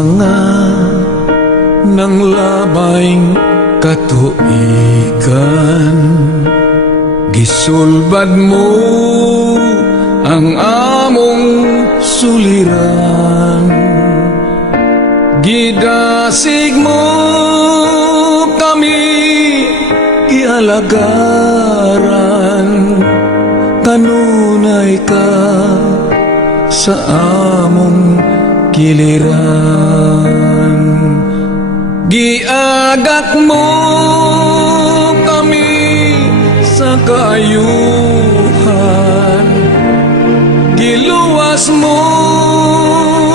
mga nang labayng katuigan, gisulbad mo ang among suliran, gidasig mo kami gialagaran, kanunay ka sa among kiliran. Giagak mo kami sa kaayuhan, giluwas mo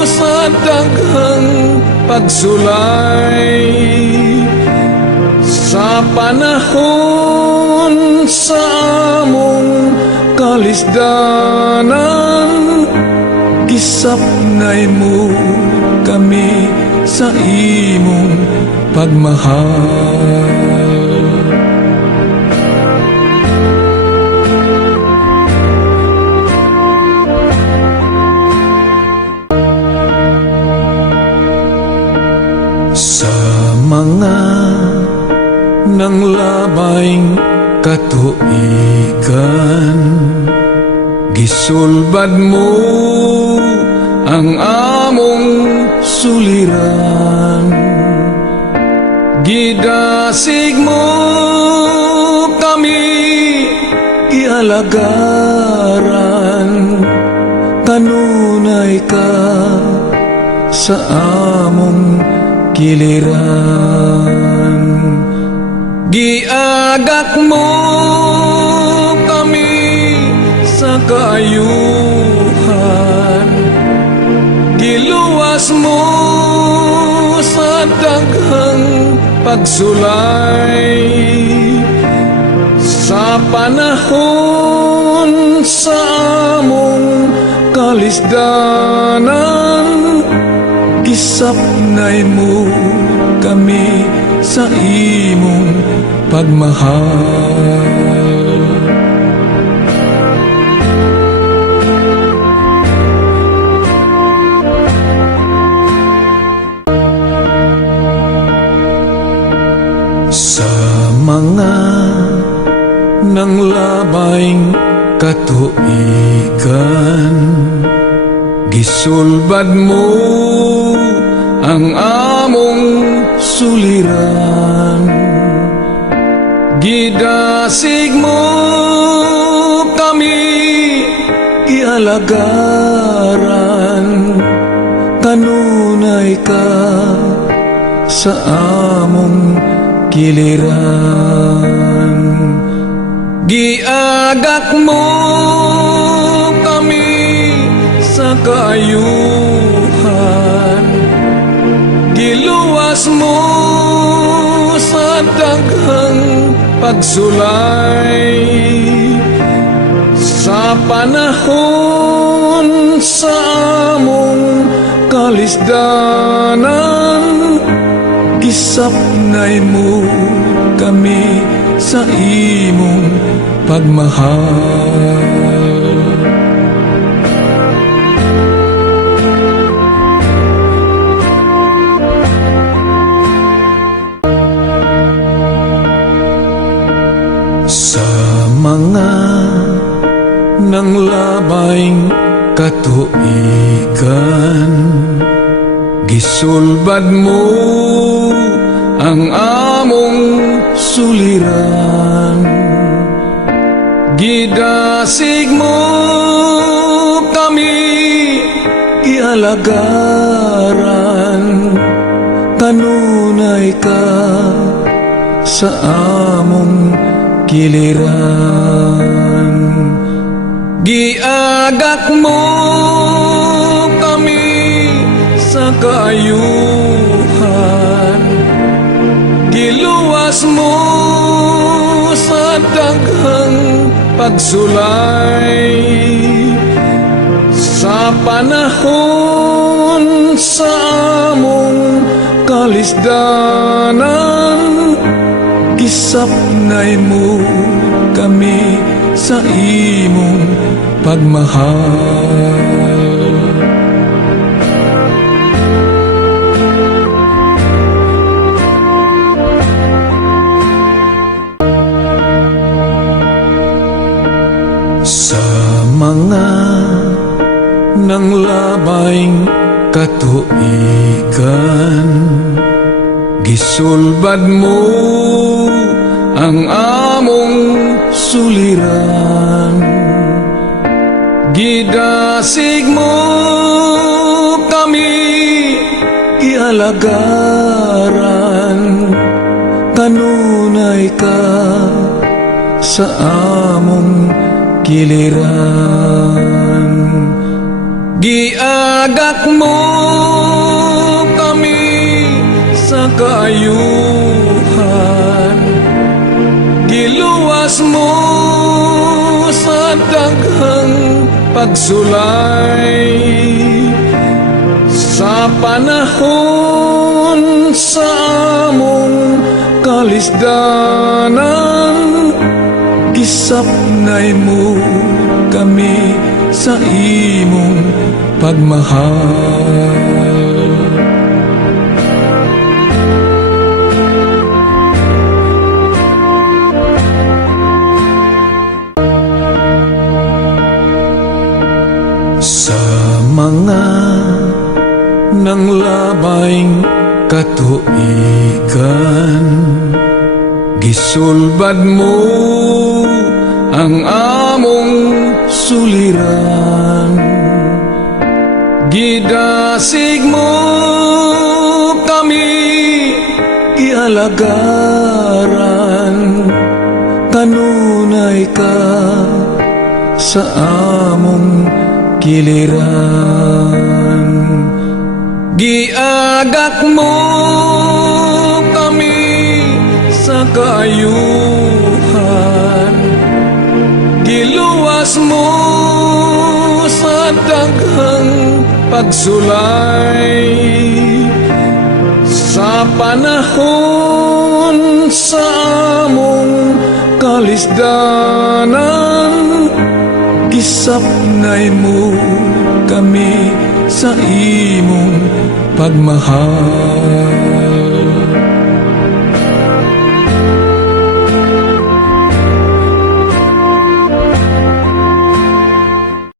sa daghang pagsulay, sa panahon sa among kalisdanan, gisapnay mo kami sa imong pagmahal. Sa mga nang labayng katuigan, gisulbad mo ang among suliran, gidasig mo kami gialagaran, kanunay ka sa among kiliran. Giagak mo kami sa kaayuhan, giluwas mo sa daghang pagsulay, sa panahon sa among kalisdanan, gisapnay mo kami sa imong pagmahal. Sa mga nang labayng katuigan, gisulbad mo ang among suliran, gidasig mo kami gialagaran, kanunay ka sa among kiliran. Giagak mo kami sa kaayuhan, giluwas mo sa daghang pagsulay, sa panahon sa among kalisdanan, gisapnay mo kami sa imong pagmahal. Sa mga nang labayng katuigan, gisulbad mo ang among suliran, gidasig mo kami gialagaran, kanunay ka sa among kiliran. Giagak mo kami sa kaayuhan, giluwas mo sa daghang pagsulay, sa panahon sa among kalisdanan, gisapnay mo kami sa imong pagmahal. mga nang labayng katuigan, gisulbad mo ang among suliran. Gidasig mo kami, gialagaran, kanunay ka sa among giliran. Giagak mo kami sa kaayuhan, giluwas mo sa daghang pagsulay. Sa panahon sa among kalisdanan, gisapnay mo kami sa imong pagmahal. Sa mga nang labayng katuigan, gisulbad mo ang among suliran. Gidasig mo kami, gialagaran, kanunay ka sa among giliran. Giagak mo kami sa kaayuhan, giluwas mo sa daghang pagsulay. Sa panahon sa among kalisdanan, gisapnay mo kami sa imong pagmahal.